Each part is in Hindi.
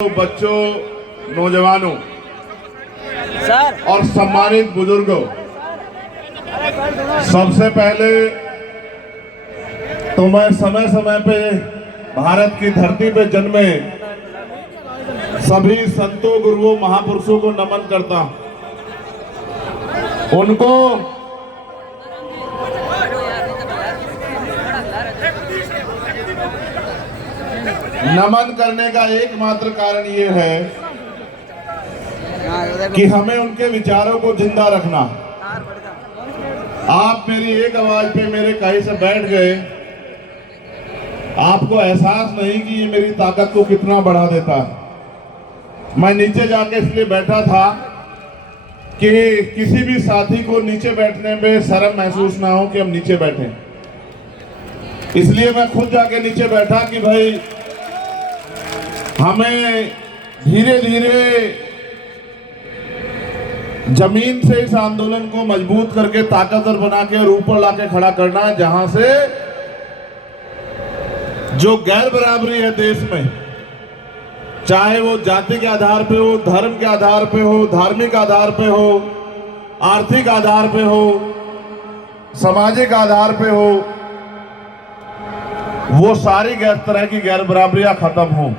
बच्चों, नौजवानों और सम्मानित बुजुर्गों, सबसे पहले तो मैं समय समय पे भारत की धरती पे जन्मे सभी संतों, गुरुओं, महापुरुषों को नमन करता हूं। उनको नमन करने का एकमात्र कारण ये है कि हमें उनके विचारों को जिंदा रखना। आप मेरी एक आवाज पे मेरे कहीं से बैठ गए, आपको एहसास नहीं कि ये मेरी ताकत को कितना बढ़ा देता है। मैं नीचे जाके इसलिए बैठा था कि किसी भी साथी को नीचे बैठने में शर्म महसूस ना हो कि हम नीचे बैठे, इसलिए मैं खुद जाके नीचे बैठा कि भाई हमें धीरे धीरे जमीन से इस आंदोलन को मजबूत करके ताकतवर बना के और ऊपर लाके खड़ा करना है, जहां से जो गैर बराबरी है देश में, चाहे वो जाति के आधार पे हो, धर्म के आधार पे हो, धार्मिक आधार पे हो, आर्थिक आधार पे हो, सामाजिक आधार पे हो, वो सारी तरह की गैर बराबरियां खत्म हो।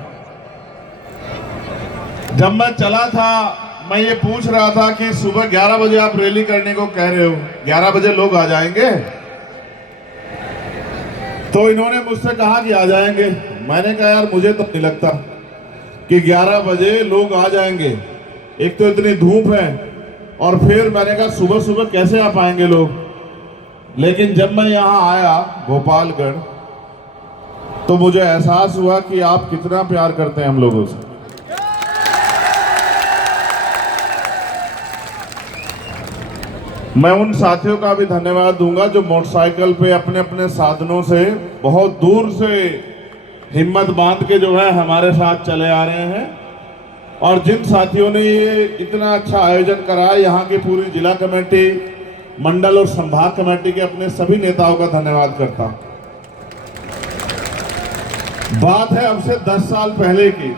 जब मैं चला था, मैं ये पूछ रहा था कि सुबह 11 बजे आप रैली करने को कह रहे हो, 11 बजे लोग आ जाएंगे? तो इन्होंने मुझसे कहा कि आ जाएंगे। मैंने कहा यार मुझे तो नहीं लगता कि 11 बजे लोग आ जाएंगे, एक तो इतनी धूप है, और फिर मैंने कहा सुबह सुबह कैसे आ पाएंगे लोग। लेकिन जब मैं यहाँ आया गोपालगढ़, तो मुझे एहसास हुआ कि आप कितना प्यार करते हैं हम लोगों से। मैं उन साथियों का भी धन्यवाद दूंगा जो मोटरसाइकिल पे अपने अपने साधनों से बहुत दूर से हिम्मत बांध के जो है हमारे साथ चले आ रहे हैं, और जिन साथियों ने ये इतना अच्छा आयोजन कराया, यहाँ की पूरी जिला कमेटी, मंडल और संभाग कमेटी के अपने सभी नेताओं का धन्यवाद करता हूं। बात है अब से 10 साल पहले की।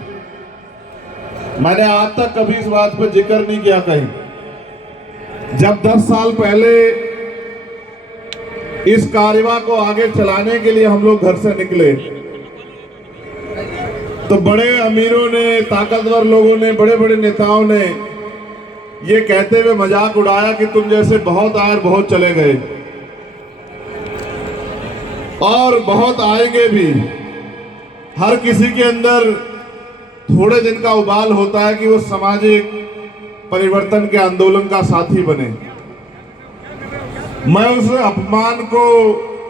मैंने आज तक कभी इस बात पर जिक्र नहीं किया कहीं। जब 10 साल पहले इस कार्यवाह को आगे चलाने के लिए हम लोग घर से निकले, तो बड़े अमीरों ने, ताकतवर लोगों ने, बड़े बड़े नेताओं ने ये कहते हुए मजाक उड़ाया कि तुम जैसे बहुत आए और बहुत चले गए, और बहुत आएंगे भी। हर किसी के अंदर थोड़े दिन का उबाल होता है कि वो सामाजिक परिवर्तन के आंदोलन का साथी बने। मैं उस अपमान को,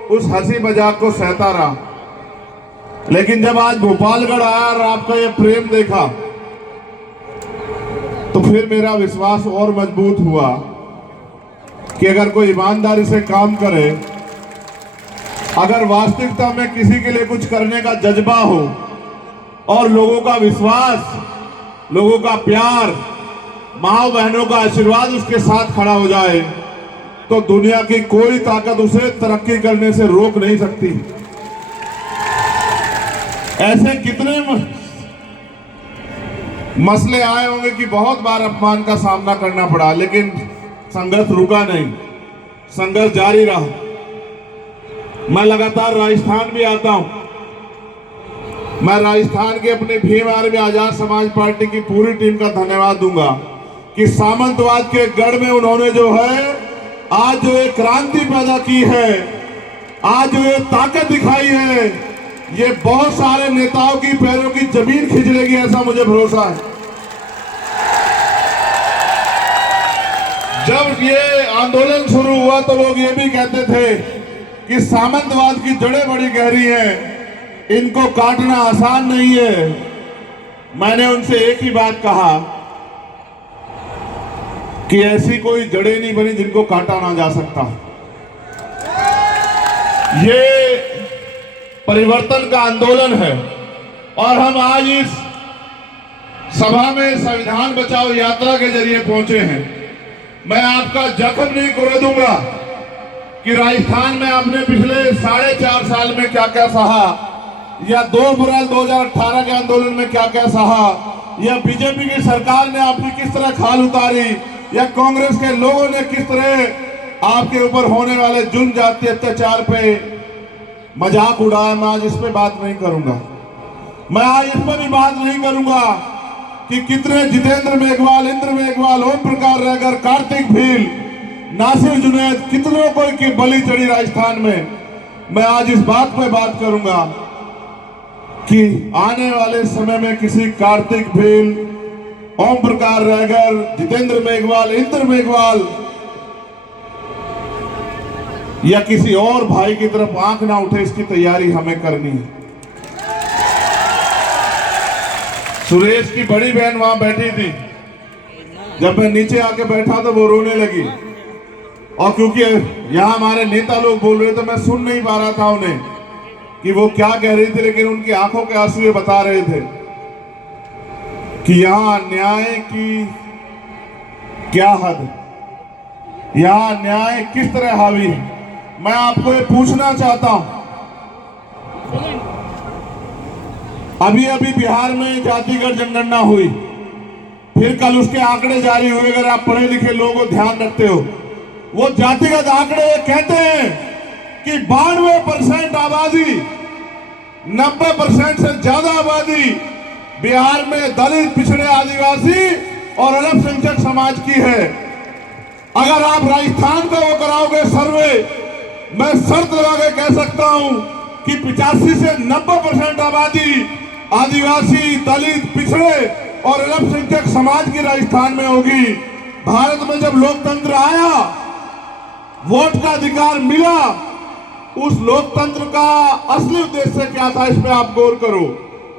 उस हंसी मजाक को सहता रहा, लेकिन जब आज गोपालगढ़ आया और आपका ये प्रेम देखा, तो फिर मेरा विश्वास और मजबूत हुआ कि अगर कोई ईमानदारी से काम करे, अगर वास्तविकता में किसी के लिए कुछ करने का जज्बा हो, और लोगों का विश्वास, लोगों का प्यार, माँ बहनों का आशीर्वाद उसके साथ खड़ा हो जाए, तो दुनिया की कोई ताकत उसे तरक्की करने से रोक नहीं सकती। ऐसे कितने मसले आए होंगे कि बहुत बार अपमान का सामना करना पड़ा, लेकिन संघर्ष रुका नहीं, संघर्ष जारी रहा। मैं लगातार राजस्थान भी आता हूं। मैं राजस्थान के अपने भीम आर्मी आजाद समाज पार्टी की पूरी टीम का धन्यवाद दूंगा कि सामंतवाद के गढ़ में उन्होंने जो है आज जो एक क्रांति पैदा की है, आज जो एक ताकत दिखाई है, ये बहुत सारे नेताओं की पैरों की जमीन खींच लेगी, ऐसा मुझे भरोसा है। जब ये आंदोलन शुरू हुआ तो लोग ये भी कहते थे कि सामंतवाद की जड़ें बड़ी गहरी हैं, इनको काटना आसान नहीं है। मैंने उनसे एक ही बात कहा कि ऐसी कोई जड़ें नहीं बनी जिनको काटा ना जा सकता। ये परिवर्तन का आंदोलन है, और हम आज इस सभा में संविधान बचाओ यात्रा के जरिए पहुंचे हैं। मैं आपका जख्म नहीं कुरे दूंगा कि राजस्थान में आपने पिछले 4.5 साल में क्या क्या सहा, या 2 अप्रैल 2018 के आंदोलन में क्या क्या सहा, या बीजेपी की सरकार ने आपकी किस तरह खाल उतारी, या कांग्रेस के लोगों ने किस तरह आपके ऊपर होने वाले जुल्म जाति अत्याचार पे मजाक उड़ाया, मैं आज इस पे बात नहीं करूंगा। मैं आज इस पर भी बात नहीं करूंगा कि कितने जितेंद्र मेघवाल, इंद्र मेघवाल, ओम प्रकाश रैगर, कार्तिक भील, नासिर जुनैद, कितनों को की बलि चढ़ी राजस्थान में। मैं आज इस बात पे बात करूंगा कि आने वाले समय में किसी कार्तिक भील, ओम प्रकाश रैगर, जितेंद्र मेघवाल, इंद्र मेघवाल या किसी और भाई की तरफ आंख ना उठे, इसकी तैयारी हमें करनी है। सुरेश की बड़ी बहन वहां बैठी थी, जब मैं नीचे आके बैठा तो वो रोने लगी, और क्योंकि यहां हमारे नेता लोग बोल रहे थे मैं सुन नहीं पा रहा था उन्हें कि वो क्या कह रही थी, लेकिन उनकी आंखों के आंसू ये बता रहे थे कि यहां न्याय की क्या हद, यहां न्याय किस तरह हावी है। मैं आपको ये पूछना चाहता हूं, अभी अभी बिहार में जातिगत जनगणना हुई, फिर कल उसके आंकड़े जारी हुए। अगर आप पढ़े लिखे लोगों को ध्यान रखते हो, वो जातिगत आंकड़े कहते हैं कि 92% आबादी, 90% से ज्यादा आबादी बिहार में दलित, पिछड़े, आदिवासी और अल्पसंख्यक समाज की है। अगर आप राजस्थान का वो कराओगे सर्वे, मैं शर्त लगा के कह सकता हूं कि 85 से 90% आबादी आदिवासी, दलित, पिछड़े और अल्पसंख्यक समाज की राजस्थान में होगी। भारत में जब लोकतंत्र आया, वोट का अधिकार मिला, उस लोकतंत्र का असली उद्देश्य क्या था, इस पे आप गौर करो।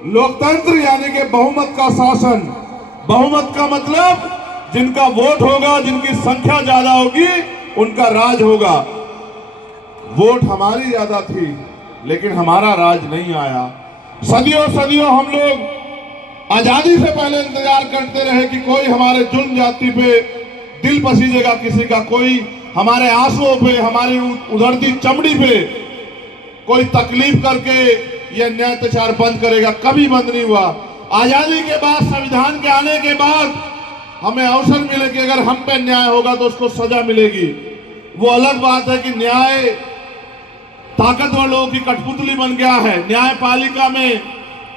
लोकतंत्र यानी कि बहुमत का शासन। बहुमत का मतलब जिनका वोट होगा, जिनकी संख्या ज्यादा होगी, उनका राज होगा। वोट हमारी ज्यादा थी, लेकिन हमारा राज नहीं आया। सदियों सदियों हम लोग आजादी से पहले इंतजार करते रहे कि कोई हमारे जुल्म जाति पे दिल पसीजेगा किसी का, कोई हमारे आंसुओं पे, हमारी उधड़ती चमड़ी पे कोई तकलीफ करके यह न्याय अत्याचार बंद करेगा। कभी बंद नहीं हुआ। आजादी के बाद, संविधान के आने के बाद हमें अवसर मिले कि अगर हम पे न्याय होगा तो उसको सजा मिलेगी। वो अलग बात है कि न्याय ताकतवर लोगों की कठपुतली बन गया है। न्यायपालिका में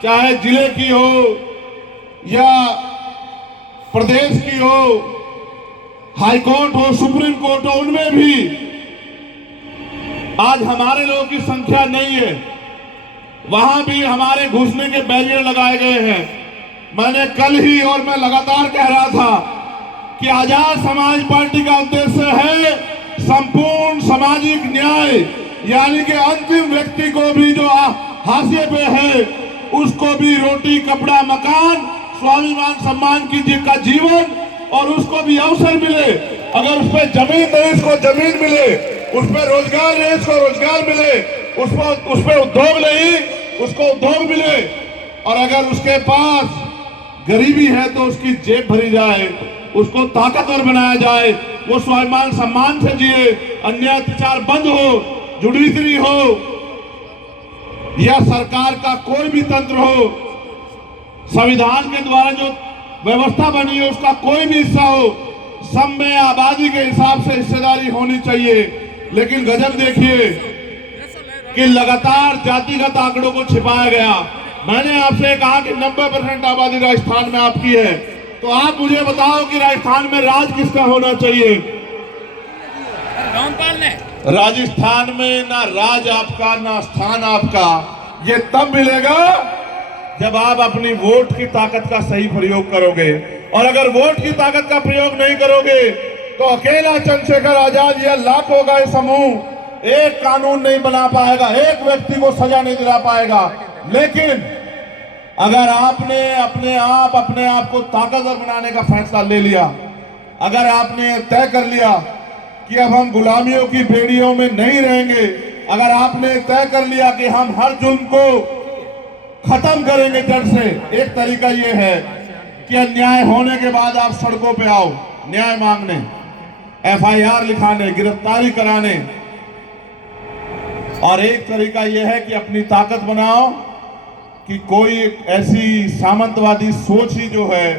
चाहे जिले की हो या प्रदेश की हो, हाई कोर्ट हो, सुप्रीम कोर्ट हो, उनमें भी आज हमारे लोगों की संख्या नहीं है। वहां भी हमारे घुसने के बैरियर लगाए गए हैं। मैंने कल ही और मैं लगातार कह रहा था कि आजाद समाज पार्टी का उद्देश्य है संपूर्ण सामाजिक न्याय, यानी कि अंतिम व्यक्ति को भी जो हाशिए पे है उसको भी रोटी, कपड़ा, मकान, स्वाभिमान, सम्मान का जीवन, और उसको भी अवसर मिले। अगर उस पर जमीन नहीं, उसको जमीन मिले, उस पर रोजगार नहीं, उसको रोजगार मिले, उस पर उद्योग नहीं, उसको उद्योग मिले, और अगर उसके पास गरीबी है तो उसकी जेब भरी जाए, उसको ताकतवर बनाया जाए, वो स्वाभिमान सम्मान से जिए, अन्याय अत्याचार बंद हो, जुडिशरी हो या सरकार का कोई भी तंत्र हो, संविधान के द्वारा जो व्यवस्था बनी है उसका कोई भी हिस्सा हो, सब में आबादी के हिसाब से हिस्सेदारी होनी चाहिए। लेकिन गजब देखिए कि लगातार जातिगत आंकड़ों को छिपाया गया। मैंने आपसे कहा कि 90% आबादी राजस्थान में आपकी है, तो आप मुझे बताओ कि राजस्थान में राज किसका होना चाहिए? राजस्थान में ना राज आपका, ना स्थान आपका। ये तब मिलेगा जब आप अपनी वोट की ताकत का सही प्रयोग करोगे, और अगर वोट की ताकत का प्रयोग नहीं करोगे तो अकेला चंद्रशेखर आजाद या लाखों का समूह एक कानून नहीं बना पाएगा, एक व्यक्ति को सजा नहीं दिला पाएगा। लेकिन अगर आपने अपने आप को ताकतवर बनाने का फैसला ले लिया, अगर आपने तय कर लिया कि अब हम गुलामियों की बेड़ियों में नहीं रहेंगे, अगर आपने तय कर लिया कि हम हर जुल्म को खत्म करेंगे जड़ से, एक तरीका यह है कि अन्याय होने के बाद आप सड़कों पे आओ न्याय मांगने, FIR लिखाने, गिरफ्तारी कराने, और एक तरीका यह है कि अपनी ताकत बनाओ कि कोई ऐसी सामंतवादी सोच ही जो है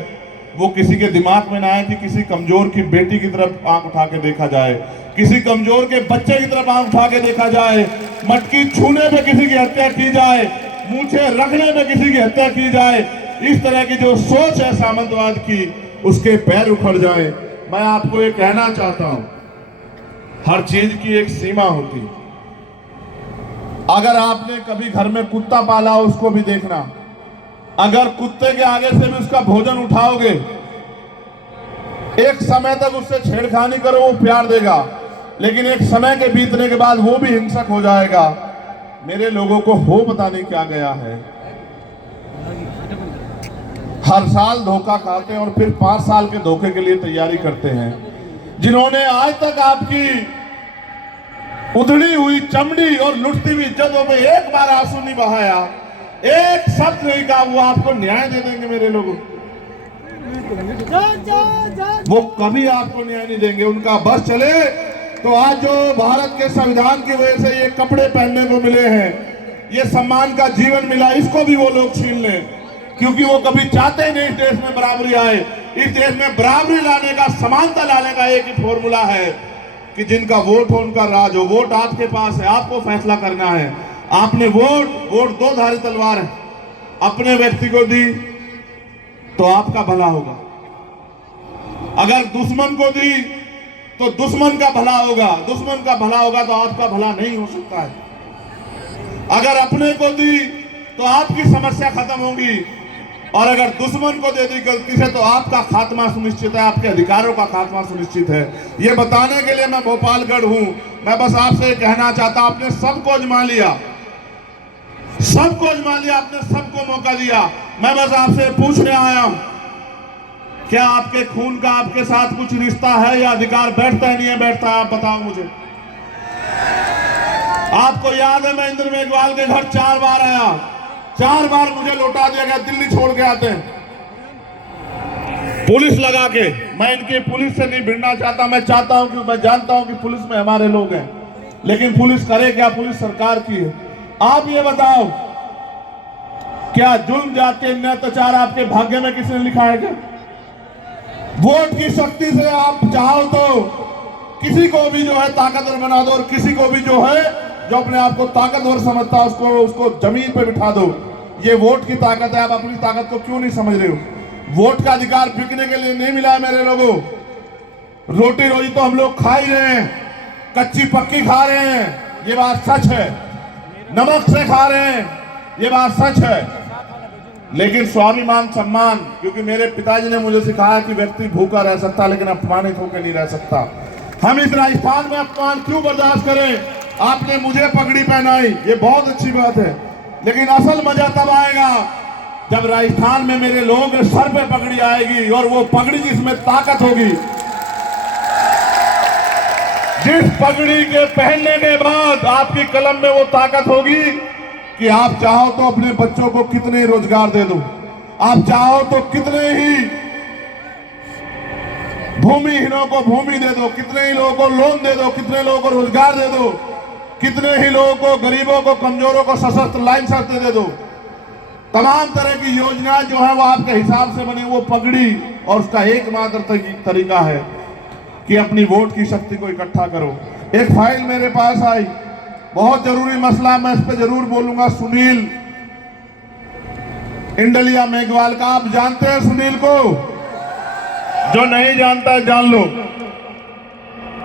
वो किसी के दिमाग में ना आए कि किसी कमजोर की बेटी की तरफ आंख उठा के देखा जाए, किसी कमजोर के बच्चे की तरफ आंख उठा के देखा जाए, मटकी छूने पे किसी की हत्या की जाए, मूछे रखने में किसी की हत्या की जाए। इस तरह की जो सोच है सामंतवाद की, उसके पैर उखड़ जाए। मैं आपको ये कहना चाहता हूं, हर चीज की एक सीमा होती है। अगर आपने कभी घर में कुत्ता पाला हो, उसको भी देखना, अगर कुत्ते के आगे से भी उसका भोजन उठाओगे, एक समय तक उससे छेड़खानी करो, वो प्यार देगा, लेकिन एक समय के बीतने के बाद वो भी हिंसक हो जाएगा। मेरे लोगों को हो पता नहीं क्या गया है, हर साल धोखा खाते हैं और फिर 5 साल के धोखे के लिए तैयारी करते हैं। जिन्होंने आज तक आपकी उधड़ी हुई चमड़ी और लुटती हुई इज्जतों में एक बार आंसू नहीं बहाया, एक शब्द नहीं कहा, वो आपको न्याय दे देंगे मेरे लोगों। वो कभी आपको न्याय नहीं देंगे। उनका बस चले तो आज जो भारत के संविधान की वजह से ये कपड़े पहनने को मिले हैं, ये सम्मान का जीवन मिला, इसको भी वो लोग छीन लें, क्योंकि वो कभी चाहते ही नहीं इस देश में बराबरी आए। इस देश में बराबरी लाने का, समानता लाने का एक ही फॉर्मूला है कि जिनका वोट हो उनका राज हो। वोट आपके पास है, आपको फैसला करना है। आपने वोट दो धारी तलवार है, अपने व्यक्ति को दी तो आपका भला होगा, अगर दुश्मन को दी तो दुश्मन का भला होगा, दुश्मन का भला होगा तो आपका भला नहीं हो सकता है। अगर अपने को दी तो आपकी समस्या खत्म होगी, और अगर दुश्मन को दे दी गलती से तो आपका खात्मा सुनिश्चित है, आपके अधिकारों का खात्मा सुनिश्चित है। ये बताने के लिए मैं भोपालगढ़ हूं। मैं बस आपसे कहना चाहता हूं, आपने सबको आजमा लिया, सबको आजमा लिया, आपने सबको मौका दिया। मैं बस आपसे पूछने आया हूं, क्या आपके खून का आपके साथ कुछ रिश्ता है या अधिकार बैठता है नहीं है बैठता है? आप बताओ मुझे। आपको याद है मैं इंद्र मेघवाल के घर 4 बार आया, 4 बार मुझे लौटा दिया गया, दिल्ली छोड़ के आते हैं पुलिस लगा के। मैं इनकी पुलिस से नहीं भिड़ना चाहता, मैं चाहता हूं कि मैं जानता हूं कि पुलिस में हमारे लोग हैं, लेकिन पुलिस करे क्या? पुलिस सरकार की है। आप ये बताओ, क्या जुल्म जाति अन्याय अत्याचार आपके भाग्य में किसने लिखा है क्या? वोट की शक्ति से आप चाहो तो किसी को भी जो है ताकतवर बना दो, और किसी को भी जो है जो अपने आप को ताकतवर समझता है उसको जमीन पे बिठा दो। ये वोट की ताकत है। आप अपनी ताकत को क्यों नहीं समझ रहे हो? वोट का अधिकार बिकने के लिए नहीं मिला है मेरे लोगों। रोटी रोजी तो हम लोग खा ही रहे हैं, कच्ची पक्की खा रहे हैं, ये बात सच है। नमक से खा रहे हैं, ये बात सच है। लेकिन स्वाभिमान सम्मान, क्योंकि मेरे पिताजी ने मुझे सिखाया कि व्यक्ति भूखा रह सकता लेकिन अपमानित होकर नहीं रह सकता। हम इस राजस्थान में अपमान क्यों बर्दाश्त करें? आपने मुझे पगड़ी पहनाई, ये बहुत अच्छी बात है, लेकिन असल मजा तब आएगा जब राजस्थान में मेरे लोगों के सर पे पगड़ी आएगी, और वो पगड़ी जिसमें ताकत होगी, जिस पगड़ी के पहनने के बाद आपकी कलम में वो ताकत होगी कि आप चाहो तो अपने बच्चों को कितने रोजगार दे दो, आप चाहो तो कितने ही भूमिहीनों को भूमि दे दो, कितने ही लोगों को लोन दे दो, कितने लोगों को रोजगार दे दो, कितने ही लोगों को, गरीबों को, कमजोरों को सशस्त्र लाइन शर्तें दे दो। तमाम तरह की योजनाएं जो है वो आपके हिसाब से बनी। वो पगड़ी और उसका एकमात्र तरीका है कि अपनी वोट की शक्ति को इकट्ठा करो। एक फाइल मेरे पास आई, बहुत जरूरी मसला, मैं इस पे जरूर बोलूंगा। सुनील इंडलिया मेघवाल का, आप जानते हैं सुनील को? जो नहीं जानता है जान लो।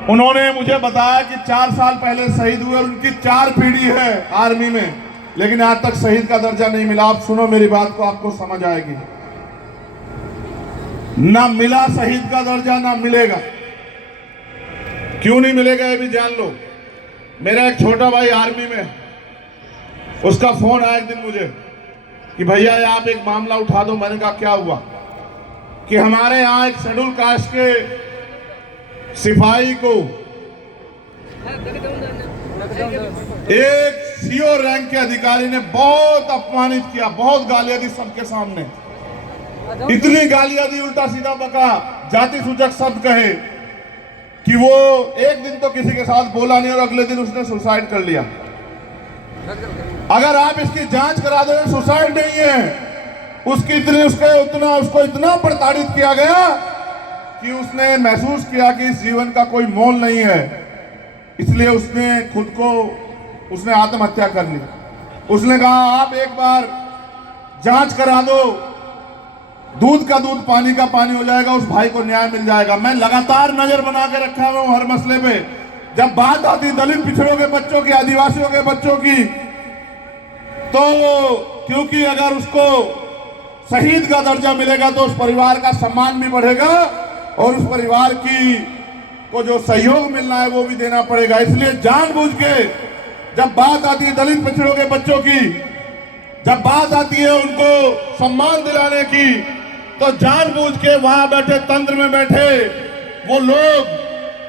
उन्होंने मुझे बताया कि 4 साल पहले शहीद हुए और उनकी 4 पीढ़ी है आर्मी में, लेकिन आज तक शहीद का दर्जा नहीं मिला। आप सुनो मेरी बात को, आपको समझ आएगी। ना मिला शहीद का दर्जा, ना मिलेगा। क्यों नहीं मिलेगा ये भी जान लो। मेरा एक छोटा भाई आर्मी में, उसका फोन आया एक दिन मुझे कि भैया आप एक मामला उठा दो। मैंने कहा क्या हुआ? कि हमारे यहाँ एक शेड्यूल कास्ट के सिपाही को एक सीओ रैंक के अधिकारी ने बहुत अपमानित किया, बहुत गालियां दी सबके सामने। इतनी गालियां दी, उल्टा सीधा बका, जाति सूचक शब्द कहे कि वो एक दिन तो किसी के साथ बोला नहीं और अगले दिन उसने सुसाइड कर लिया। अगर आप इसकी जांच करा दो, सुसाइड नहीं है, उसको इतना प्रताड़ित किया गया कि उसने महसूस किया कि इस जीवन का कोई मोल नहीं है, इसलिए उसने आत्महत्या कर ली। उसने कहा आप एक बार जांच करा दो, दूध का दूध पानी का पानी हो जाएगा, उस भाई को न्याय मिल जाएगा। मैं लगातार नजर बना के रखा हुआ हूं हर मसले पे। जब बात आती दलित पिछड़ों के बच्चों की, आदिवासियों के बच्चों की, तो क्योंकि अगर उसको शहीद का दर्जा मिलेगा तो उस परिवार का सम्मान भी बढ़ेगा और उस परिवार को जो सहयोग मिलना है वो भी देना पड़ेगा। इसलिए जानबूझ के जब बात आती है दलित पिछड़ों के बच्चों की, जब बात आती है उनको सम्मान दिलाने की, तो जानबूझ के वहां बैठे तंत्र में बैठे वो लोग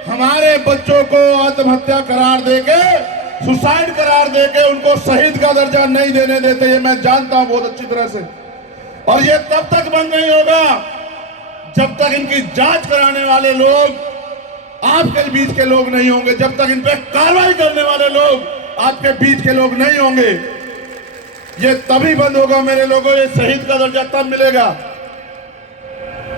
हमारे बच्चों को आत्महत्या करार देके, सुसाइड करार देके उनको शहीद का दर्जा नहीं देने देते। ये मैं जानता हूं बहुत अच्छी तरह से। और ये तब तक बंद नहीं होगा जब तक इनकी जांच कराने वाले लोग आपके बीच के लोग नहीं होंगे, जब तक इन पे कार्रवाई करने वाले लोग आपके बीच के लोग नहीं होंगे। ये तभी बंद होगा मेरे लोगों, ये शहीद का दर्जा तब मिलेगा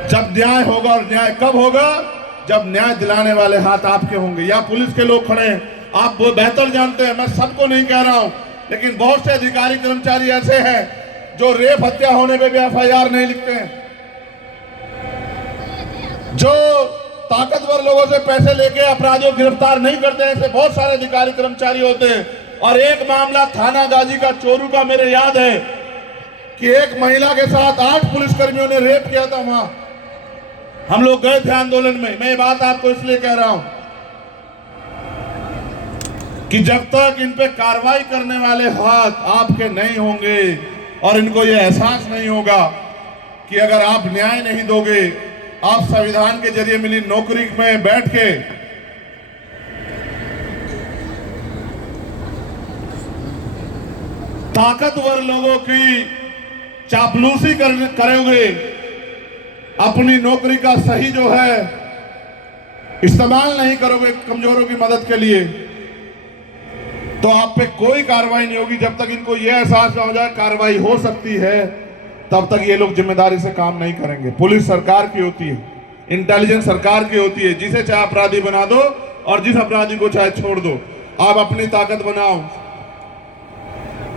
जब न्याय होगा। और न्याय कब होगा? जब न्याय दिलाने वाले हाथ आपके होंगे या पुलिस के लोग खड़े हैं। आप वो बेहतर जानते हैं, मैं सबको नहीं कह रहा हूं, लेकिन बहुत से अधिकारी कर्मचारी ऐसे हैं जो रेप हत्या होने पे भी एफआईआर नहीं लिखते हैं, जो ताकतवर लोगों से पैसे लेके अपराधियों को गिरफ्तार नहीं करते हैं। ऐसे बहुत सारे अधिकारी कर्मचारी होते हैं। और एक मामला थाना गाजी का, चोरू का, मेरे याद है कि एक महिला के साथ 8 पुलिसकर्मियों ने रेप किया था। वहां हम लोग गए थे आंदोलन में। मैं ये बात आपको इसलिए कह रहा हूं कि जब तक इन पे कार्रवाई करने वाले हाथ आपके नहीं होंगे और इनको ये एहसास नहीं होगा कि अगर आप न्याय नहीं दोगे, आप संविधान के जरिए मिली नौकरी में बैठ के ताकतवर लोगों की चापलूसी करोगे, अपनी नौकरी का सही जो है इस्तेमाल नहीं करोगे कमजोरों की मदद के लिए, तो आप पे कोई कार्रवाई नहीं होगी। जब तक इनको यह एहसास ना हो जाए कार्रवाई हो सकती है, तब तक ये लोग जिम्मेदारी से काम नहीं करेंगे। पुलिस सरकार की होती है, इंटेलिजेंस सरकार की होती है, जिसे चाहे अपराधी बना दो और जिस अपराधी को चाहे छोड़ दो। आप अपनी ताकत बनाओ,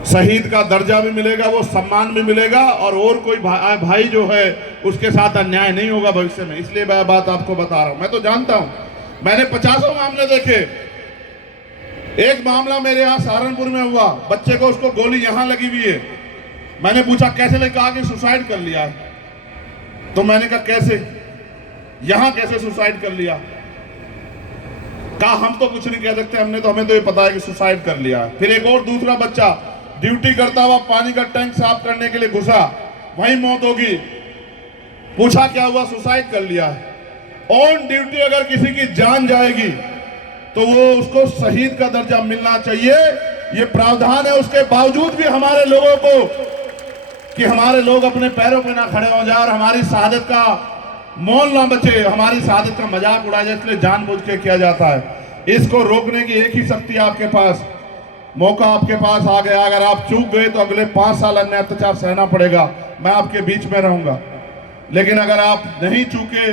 शहीद का दर्जा भी मिलेगा, वो सम्मान भी मिलेगा और कोई भाई जो है उसके साथ अन्याय नहीं होगा भविष्य में। इसलिए मैं बात आपको बता रहा हूं। मैं तो जानता हूं, मैंने 50 मामले देखे। एक मामला मेरे यहाँ सहारनपुर में हुआ, बच्चे को उसको गोली यहां लगी हुई है। मैंने पूछा कैसे, ले कहा कि सुसाइड कर लिया है। तो मैंने कहा कैसे, यहां कैसे सुसाइड कर लिया? कहा हम तो कुछ नहीं कह सकते, हमें तो ये पता है कि सुसाइड कर लिया। फिर एक और दूसरा बच्चा ड्यूटी करता हुआ पानी का टैंक साफ करने के लिए घुसा, वहीं मौत होगी। पूछा क्या हुआ? सुसाइड कर लिया। ऑन ड्यूटी अगर किसी की जान जाएगी तो वो उसको शहीद का दर्जा मिलना चाहिए, ये प्रावधान है। उसके बावजूद भी हमारे लोगों को कि हमारे लोग अपने पैरों पे ना खड़े हो जाए और हमारी शहादत का मोल ना बचे, हमारी शहादत का मजाक उड़ाया जाए, इसलिए जानबूझ के किया जाता है। इसको रोकने की एक ही शक्ति है आपके पास, मौका आपके पास आ गया। अगर आप चूक गए तो अगले 5 साल अन्य अत्याचार सहना पड़ेगा, मैं आपके बीच में रहूंगा। लेकिन अगर आप नहीं चूके,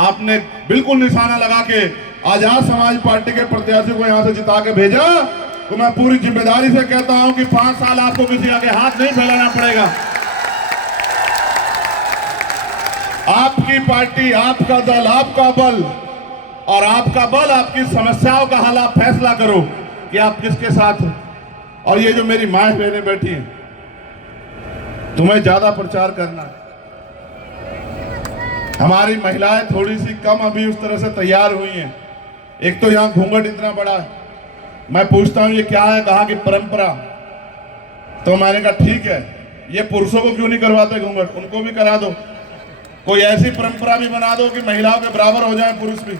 आपने बिल्कुल निशाना लगा के आजाद समाज पार्टी के प्रत्याशी को यहां से जिता के भेजा, तो मैं पूरी जिम्मेदारी से कहता हूं कि 5 साल आपको किसी आगे हाथ नहीं फैलाना पड़ेगा। आपकी पार्टी, आपका दल, आपका बल और आपका बल आपकी समस्याओं का हल आप फैसला करो कि आप किसके साथ हो। और ये जो मेरी माएं बहनें बैठी हैं, तुम्हें ज्यादा प्रचार करना है। हमारी महिलाएं थोड़ी सी कम अभी उस तरह से तैयार हुई हैं। एक तो यहां घूंघट इतना बड़ा है, मैं पूछता हूं ये क्या है? कहा कि परंपरा। तो मैंने कहा ठीक है, ये पुरुषों को क्यों नहीं करवाते घूंघट, उनको भी करा दो। कोई ऐसी परंपरा भी बना दो कि महिलाओं के बराबर हो जाए पुरुष भी।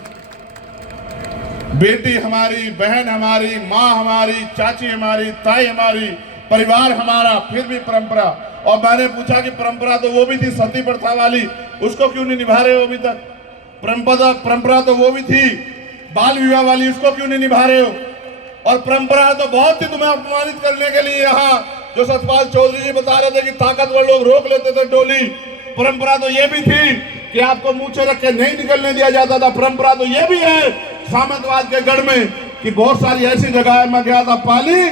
बेटी हमारी, बहन हमारी, माँ हमारी, चाची हमारी, ताई हमारी, परिवार हमारा, फिर भी परंपरा। और मैंने पूछा कि परंपरा तो वो भी थी सती प्रथा वाली, उसको क्यों नहीं निभा रहे हो अभी तक? परंपरा तो वो भी थी बाल विवाह वाली, उसको क्यों नहीं निभा रहे हो? और परंपरा तो बहुत थी तुम्हें अपमानित करने के लिए यहाँ जो सतपाल चौधरी जी बता रहे थे कि ताकतवर लोग रोक लेते थे डोली, परंपरा तो ये भी थी कि आपको मूछे रख के नहीं निकलने दिया जाता था। परंपरा तो ये भी है सामंतवाद के गढ़ में कि बहुत सारी ऐसी जगह मैं गया था पाली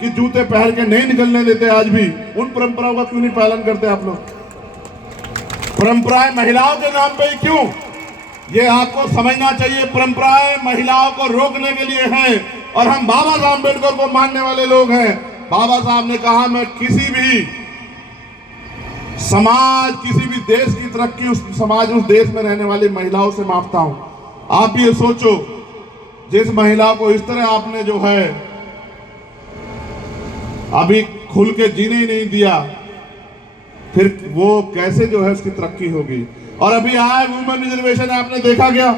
कि जूते पहन के नहीं निकलने देते। आज भी उन परंपराओं का क्यों नहीं पालन करते आप लोग? परंपराएं महिलाओं के नाम पे ही क्यों? ये आपको समझना चाहिए। परंपराएं महिलाओं को रोकने के लिए हैं और हम बाबा साहब अम्बेडकर को मानने वाले लोग हैं। बाबा साहब ने कहा मैं किसी भी समाज, किसी भी देश की तरक्की उस समाज, उस देश में रहने वाली महिलाओं से मापता हूं। आप ये सोचो, जिस महिला को इस तरह आपने जो है अभी खुल के जीने ही नहीं दिया, फिर वो कैसे जो है उसकी तरक्की होगी? और अभी आया वुमेन रिजर्वेशन, आपने देखा क्या?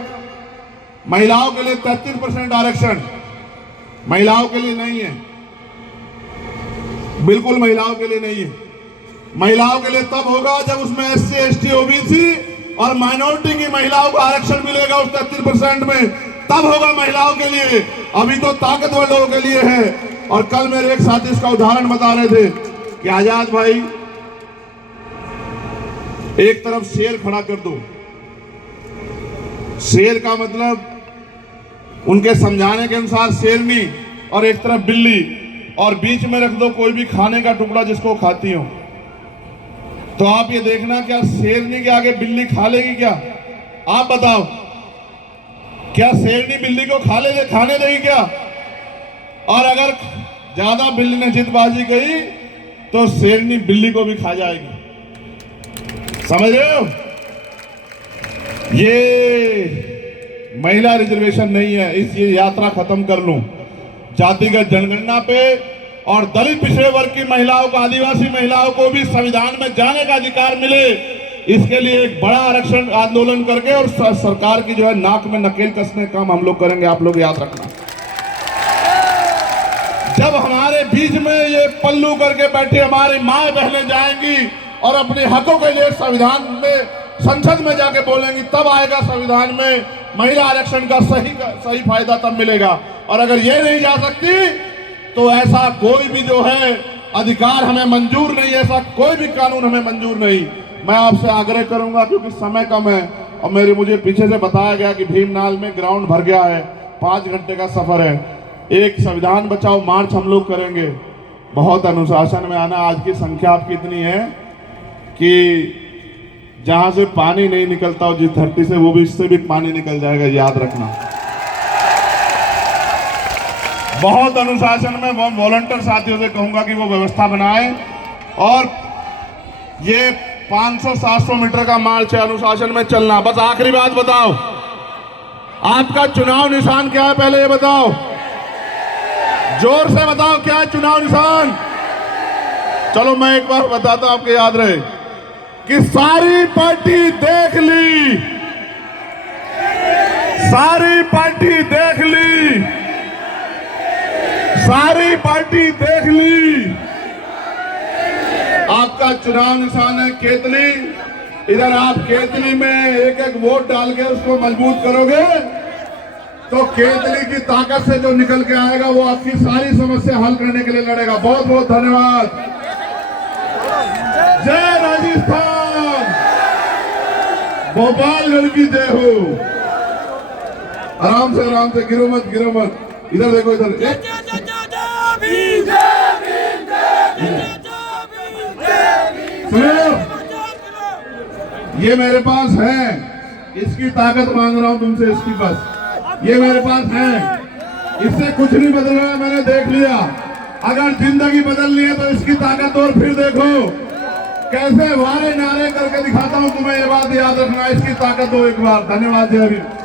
महिलाओं के लिए 33% आरक्षण महिलाओं के लिए नहीं है, बिल्कुल महिलाओं के लिए नहीं है। महिलाओं के लिए तब होगा जब उसमें SC, ST, OBC और माइनॉरिटी की महिलाओं को आरक्षण मिलेगा उस 33% में, तब होगा महिलाओं के लिए। अभी तो ताकतवर लोगों के लिए है। और कल मेरे एक साथी इसका उदाहरण बता रहे थे कि आजाद भाई एक तरफ शेर खड़ा कर दो, शेर का मतलब उनके समझाने के अनुसार शेरनी, और एक तरफ बिल्ली, और बीच में रख दो कोई भी खाने का टुकड़ा जिसको खाती हो, तो आप ये देखना क्या शेरनी के आगे बिल्ली खा लेगी क्या? आप बताओ, क्या शेरनी बिल्ली को खाने देगी क्या? और अगर ज्यादा बिल्ली ने जिदबाजी कही तो शेरनी बिल्ली को भी खा जाएगी। समझ रहे हो? ये महिला रिजर्वेशन नहीं है। इस ये यात्रा खत्म कर लूं। जातिगत जनगणना पे और दलित पिछड़े वर्ग की महिलाओं को, आदिवासी महिलाओं को भी संविधान में जाने का अधिकार मिले, इसके लिए एक बड़ा आरक्षण आंदोलन करके और सरकार की जो है नाक में नकेल कसने का काम हम लोग करेंगे। आप लोग याद रखना, जब हमारे बीच में ये पल्लू करके बैठे हमारी माए बहनें जाएंगी और अपने हकों के लिए संविधान में, संसद में जाके बोलेंगी, तब आएगा संविधान में महिला आरक्षण का सही फायदा तब मिलेगा। और अगर ये नहीं जा सकती तो ऐसा कोई भी जो है अधिकार हमें मंजूर नहीं, ऐसा कोई भी कानून हमें मंजूर नहीं। मैं आपसे आग्रह करूंगा, क्योंकि समय कम है और मुझे पीछे से बताया गया कि भीमनाल में ग्राउंड भर गया है, 5 घंटे का सफर है। एक संविधान बचाओ मार्च हम लोग करेंगे। बहुत अनुशासन में आना। आज की संख्या आपकी इतनी है कि जहां से पानी नहीं निकलता हो जिस धरती से, वो भी इससे भी पानी निकल जाएगा, याद रखना। बहुत अनुशासन में वॉलंटियर साथियों से कहूंगा कि वो व्यवस्था बनाएं। और ये 500-700 मीटर का मार्च है, अनुशासन में चलना। बस आखिरी बात बताओ, आपका चुनाव निशान क्या है? पहले ये बताओ, जोर से बताओ, क्या है चुनाव निशान? चलो मैं एक बार बताता हूं, आपको याद रहे कि सारी पार्टी देख ली, सारी पार्टी देख ली, सारी पार्टी देख ली। आपका चुनाव निशान है केतली। इधर आप केतली में एक एक वोट डाल के उसको मजबूत करोगे तो केतली की ताकत से जो निकल के आएगा वो आपकी सारी समस्या हल करने के लिए लड़ेगा। बहुत बहुत धन्यवाद। जय राजस्थान, भोपालगढ़ की जय हो। आराम से, गिरो मत, गिरो मत। इधर देखो, इधर सुनो, ये मेरे पास है, इसकी ताकत मांग रहा हूं तुमसे, इसकी बस ये मेरे पास है, इससे कुछ नहीं बदल रहा है, मैंने देख लिया। अगर जिंदगी बदलनी है तो इसकी ताकत और फिर देखो कैसे वारे नारे करके दिखाता हूं तुम्हें। ये बात याद रखना, इसकी ताकत दो एक बार। धन्यवाद। जय हिंद।